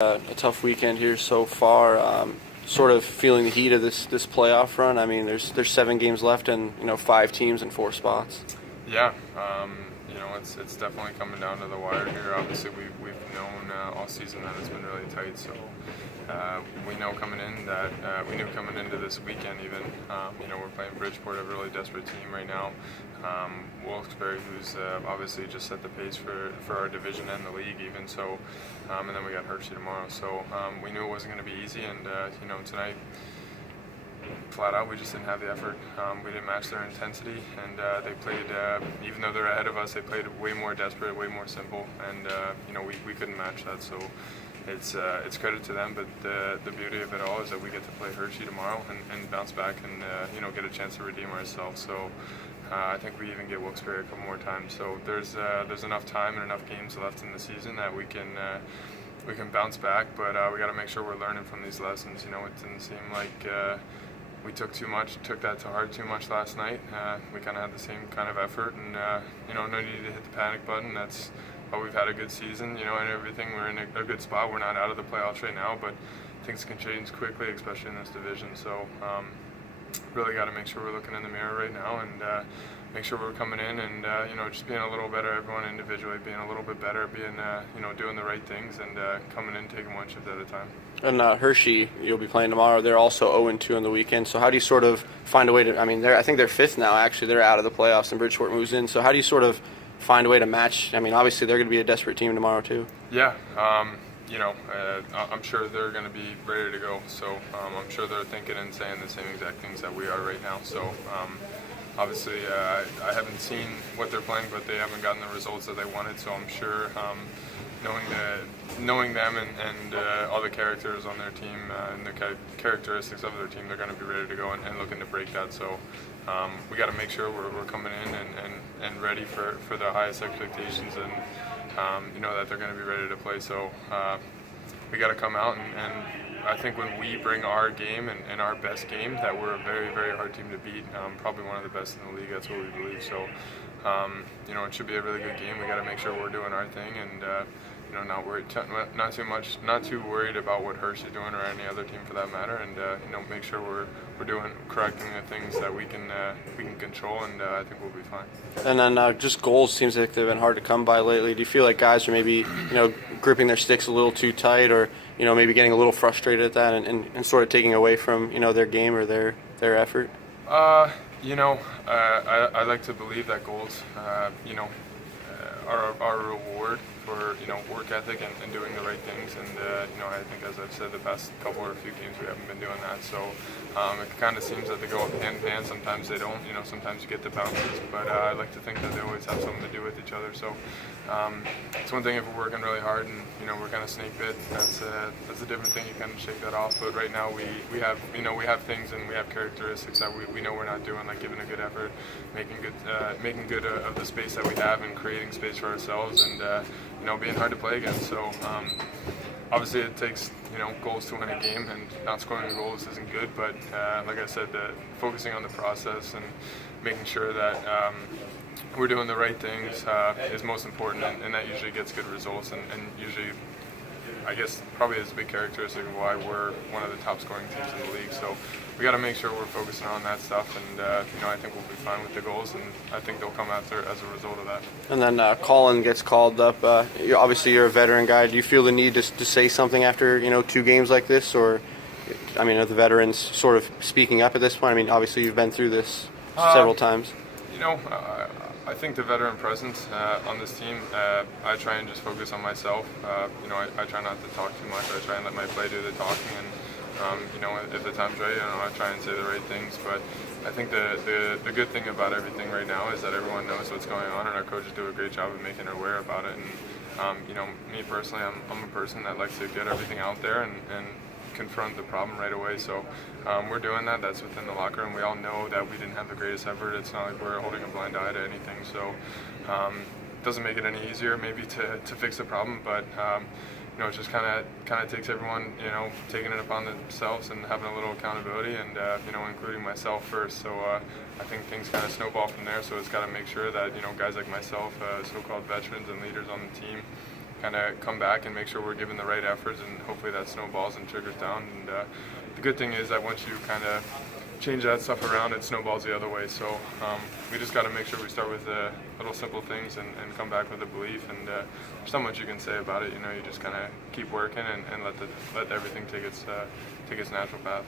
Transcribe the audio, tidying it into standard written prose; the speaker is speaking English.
A tough weekend here so far. Sort of feeling the heat of this playoff run. I mean, there's 7 games left, and 5 teams in 4 spots. Yeah, it's definitely coming down to the wire here. Obviously, we've known all season that it's been really tight. So we knew coming into this weekend even. We're playing Bridgeport, a really desperate team right now. Wilkes-Barre, who's obviously just set the pace for our division and the league even. So, and then we got Hershey tomorrow. So we knew it wasn't going to be easy, and tonight, flat out, we just didn't have the effort. We didn't match their intensity, and they played, even though they're ahead of us, they played way more desperate, way more simple, and we couldn't match that. So it's credit to them, but the beauty of it all is that we get to play Hershey tomorrow and bounce back and get a chance to redeem ourselves. So I think we even get Wilkes-Barre a couple more times. So there's enough time and enough games left in the season that we can bounce back, but we got to make sure we're learning from these lessons. It didn't seem like we took that to heart too much last night. We kind of had the same kind of effort, and no need to hit the panic button. That's why we've had a good season, and everything. We're in a good spot. We're not out of the playoffs right now, but things can change quickly, especially in this division. So really got to make sure we're looking in the mirror right now and make sure we're coming in and just being a little better, everyone individually being a little bit better, being doing the right things and coming in, taking one shift at a time. And Hershey, you'll be playing tomorrow. They're also 0-2 on the weekend. So how do you sort of find a way to? I mean, I think they're 5th now. Actually, they're out of the playoffs, and Bridgeport moves in. So how do you sort of find a way to match? I mean, obviously they're going to be a desperate team tomorrow too. Yeah. I'm sure they're going to be ready to go. So I'm sure they're thinking and saying the same exact things that we are right now. So obviously, I haven't seen what they're playing, but they haven't gotten the results that they wanted. So I'm sure, knowing them and all the characters on their team and the characteristics of their team, they're going to be ready to go and looking to break that. So we got to make sure we're coming in and ready for the highest expectations and that they're going to be ready to play. So we got to come out and I think when we bring our game and our best game, that we're a very, very hard team to beat. Probably one of the best in the league. That's what we believe. So it should be a really good game. We got to make sure we're doing our thing and not too worried about what Hershey's doing or any other team for that matter, and make sure we're correcting the things that we can control, and I think we'll be fine. And then just goals seems like they've been hard to come by lately. Do you feel like guys are maybe gripping their sticks a little too tight, or maybe getting a little frustrated at that and sort of taking away from their game or their effort? I like to believe that goals are a reward for work ethic and doing the right things, and I think, as I've said, the past couple or few games we haven't been doing that. So it kind of seems that they go hand in hand. Sometimes they don't. Sometimes you get the bounces, but I like to think that they always have something to do with each other. So it's one thing if we're working really hard and we're kind of snake bit. That's a different thing. You kind of shake that off. But right now we have things and we have characteristics that we know we're not doing, like giving a good effort, making good of the space that we have, and creating space for ourselves, and being hard to play against. So obviously it takes goals to win a game, and not scoring goals isn't good. But like I said, focusing on the process and making sure that we're doing the right things is most important, and that usually gets good results, and usually, I guess, probably is a big characteristic of why we're one of the top scoring teams in the league. So we got to make sure we're focusing on that stuff, and I think we'll be fine with the goals, and I think they'll come after as a result of that. And then Colin gets called up. Obviously, you're a veteran guy. Do you feel the need to say something after 2 games like this, or are the veterans sort of speaking up at this point? Obviously you've been through this several times. I think the veteran presence on this team, I try and just focus on myself. I try not to talk too much. I try and let my play do the talking, and if the time's right, I try and say the right things. But I think the good thing about everything right now is that everyone knows what's going on, and our coaches do a great job of making her aware about it. And me personally, I'm a person that likes to get everything out there and confront the problem right away. So we're doing that. That's within the locker room. We all know that we didn't have the greatest effort. It's not like we're holding a blind eye to anything. So it doesn't make it any easier maybe to fix the problem, but it just kind of takes everyone taking it upon themselves and having a little accountability, and including myself first. So I think things kind of snowball from there. So it's got to make sure that guys like myself, so-called veterans and leaders on the team, kind of come back and make sure we're giving the right efforts, and hopefully that snowballs and triggers down. And the good thing is that once you kind of change that stuff around, it snowballs the other way. So we just got to make sure we start with the little simple things and come back with a belief. And there's not much you can say about it. You just kind of keep working and let everything take its natural path.